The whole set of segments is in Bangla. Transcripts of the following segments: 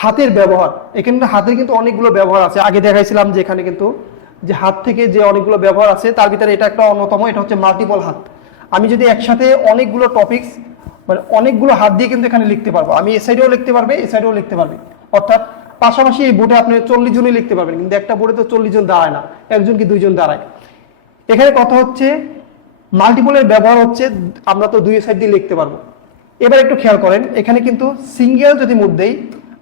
হাতের ব্যবহার, এখানে হাতের কিন্তু অনেকগুলো ব্যবহার আছে। আগে দেখাইছিলাম যে এখানে কিন্তু যে হাত থেকে যে অনেকগুলো ব্যবহার আছে তার ভিতরে এটা একটা অন্যতম, এটা হচ্ছে মাল্টিপল হাত। আমি যদি একসাথে অনেকগুলো টপিকস মানে অনেকগুলো হাত দিয়ে কিন্তু এখানে লিখতে পারবো, আমি এ সাইডেও লিখতে পারবে এ সাইডেও লিখতে পারবে, অর্থাৎ পাশাপাশি এই বোর্ডে আপনি 40 জনই লিখতে পারবেন, কিন্তু একটা বোর্ডে তো 40 জন দাঁড়ায় না, একজন কি 2 জন দাঁড়ায়। এখানে কথা হচ্ছে মাল্টিপলের ব্যবহার হচ্ছে আমরা তো দুই সাইড দিয়ে লিখতে পারবো। এবার একটু খেয়াল করেন, এখানে কিন্তু সিঙ্গেল যদি মুড দেই,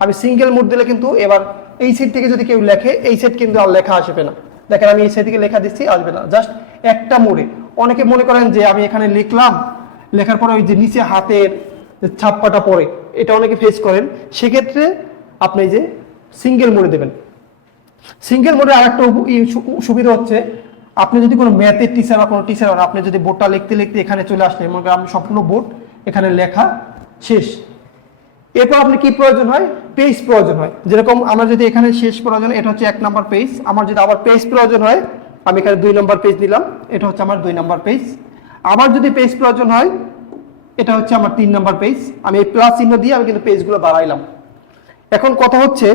আমি সিঙ্গেল মুড দিলে কিন্তু এবার এই সাইড থেকে যদি কেউ লেখে এই সাইড কিন্তু আর লেখা আসবে না। দেখেন আমি এই সাইড থেকে লেখা দিচ্ছি, আসবে না, জাস্ট একটা মোড়ে। অনেকে মনে করেন যে আমি এখানে লিখলাম, লেখার পরে ওই যে নিচে হাতের যে ছাপ্পাটা পড়ে, এটা অনেকে ফেস করেন। সেক্ষেত্রে আপনি যে সিঙ্গেল মোড়ে দেবেন। সিঙ্গেল মোডে আরেকটা সুবিধা হচ্ছে, আপনি যদি কোনো ম্যাথের টিচার বা কোনো টিচার হন, আপনি যদি বোর্ডটা লিখতে লিখতে এখানে চলে আসলে মনে করেন আমি সম্পূর্ণ বোর্ড এখানে লেখা শেষ, এরপর আপনি কি প্রয়োজন হয়, পেজ প্রয়োজন হয়। যেরকম আমার যদি এখানে শেষ প্রয়োজন, এটা হচ্ছে 1 নম্বর পেজ, আমার যদি আবার পেজ প্রয়োজন হয় আমি এখানে 2 নম্বর পেজ দিলাম, এটা হচ্ছে আমার 2 নম্বর পেজ। আবার যদি পেজ প্রয়োজন হয় এটা হচ্ছে আমার 3 নম্বর পেজ, আমি এই প্লাস চিহ্ন দিয়ে আমি কিন্তু পেজগুলো বাড়াইলাম। এখন কথা হচ্ছে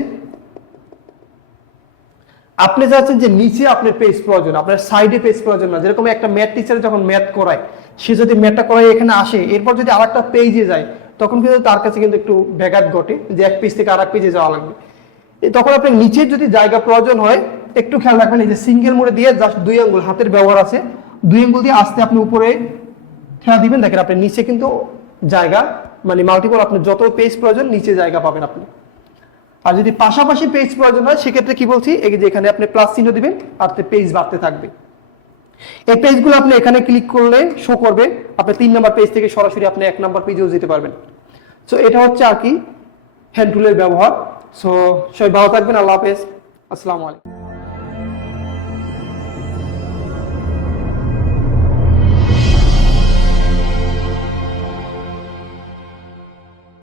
আপনি চাচ্ছেন যে নিচে আপনার পেজ প্রয়োজন, আপনার সাইডে পেজ প্রয়োজন না। যেরকম একটা ম্যাথ টিচার যখন ম্যাথ করায়, সে যদি ম্যাথটা করায় এখানে আসে, এরপর যদি আরেকটা পেজে যায়, তখন কিন্তু তার কাছে কিন্তু একটু ব্যাঘাত ঘটে যে এক পেজ থেকে আরেক পেজে যাওয়া লাগবে। তখন আপনার নিচের যদি জায়গা প্রয়োজন হয়, একটু খেয়াল রাখবেন এই যে সিঙ্গেল মোডে দিয়ে জাস্ট 2 আঙ্গুল হাতের ব্যবহার আছে, 2 আঙ্গুল দিয়ে আস্তে আপনি উপরে ঠেলা দিবেন, দেখেন আপনি নিচে কিন্তু জায়গা মানে মাল্টিপল আপনার যত পেজ প্রয়োজন নিচে জায়গা পাবেন আপনি। আর যদি পাশাপাশি পেজ প্রয়োজন হয় সেক্ষেত্রে কি বলছি, এই যে এখানে আপনি প্লাস চিহ্ন দিবেন আর পেজ বাড়তে থাকবে। এই পেজগুলো আপনি এখানে ক্লিক করলে শো করবে, আপনি 3 নম্বর পেজ থেকে সরাসরি আপনি 1 নম্বর পেজেও যেতে পারবেন। সো এটা হচ্ছে আর কি হ্যান্ড টুলের ব্যবহার। সো সবাই ভালো থাকবেন, আল্লাহ হাফেজ, আসসালামু আলাইকুম।